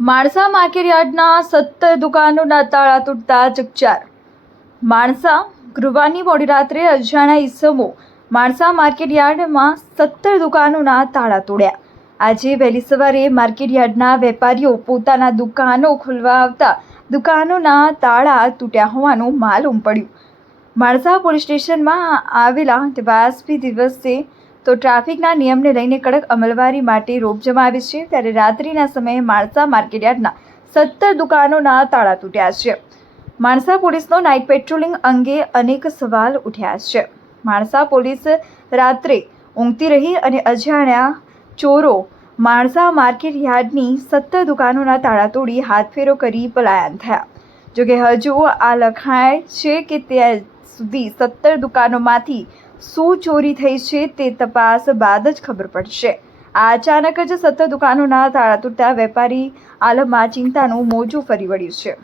માણસા માર્કેટયાર્ડના 17 દુકાનોના તાળા તૂટતા ચકચાર. માણસા ગુરુવારની મોડી રાત્રે અજાણ્યા ઈસમો માણસા માર્કેટયાર્ડમાં 17 દુકાનોના તાળા તોડ્યા. આજે વહેલી સવારે માર્કેટયાર્ડના વેપારીઓ પોતાના દુકાનો ખોલવા આવતા દુકાનોના તાળા તૂટ્યા હોવાનું માલુમ પડ્યું. માણસા પોલીસ સ્ટેશનમાં આવેલા એસપી દિવસે તો ટ્રાફિકના નિયમને લઈને કડક અમલવારી માટે રોપ જમાવી છે. ત્યારે રાત્રિના સમયે માણસા માર્કેટયાર્ડના 17 દુકાનોના તાળા તૂટ્યા છે. માણસા પોલીસનો નાઇટ પેટ્રોલિંગ અંગે અનેક સવાલ ઉઠ્યા છે. માણસા પોલીસ રાત્રે ઊંઘતી રહી અને અજાણ્યા ચોરો માણસા માર્કેટયાર્ડની 17 દુકાનોના તાળા તોડી હાથફેરો કરી પલાયન થયા. જોકે હજુ આ લખાય છે કે ત્યાં સુધી 17 દુકાનોમાંથી શું ચોરી થઈ છે તે તપાસ બાદ જ ખબર પડશે. આ અચાનક જ 17 દુકાનોના તાળા તૂટતા વેપારી આલમમાં ચિંતાનું મોજું ફરી વળ્યું છે.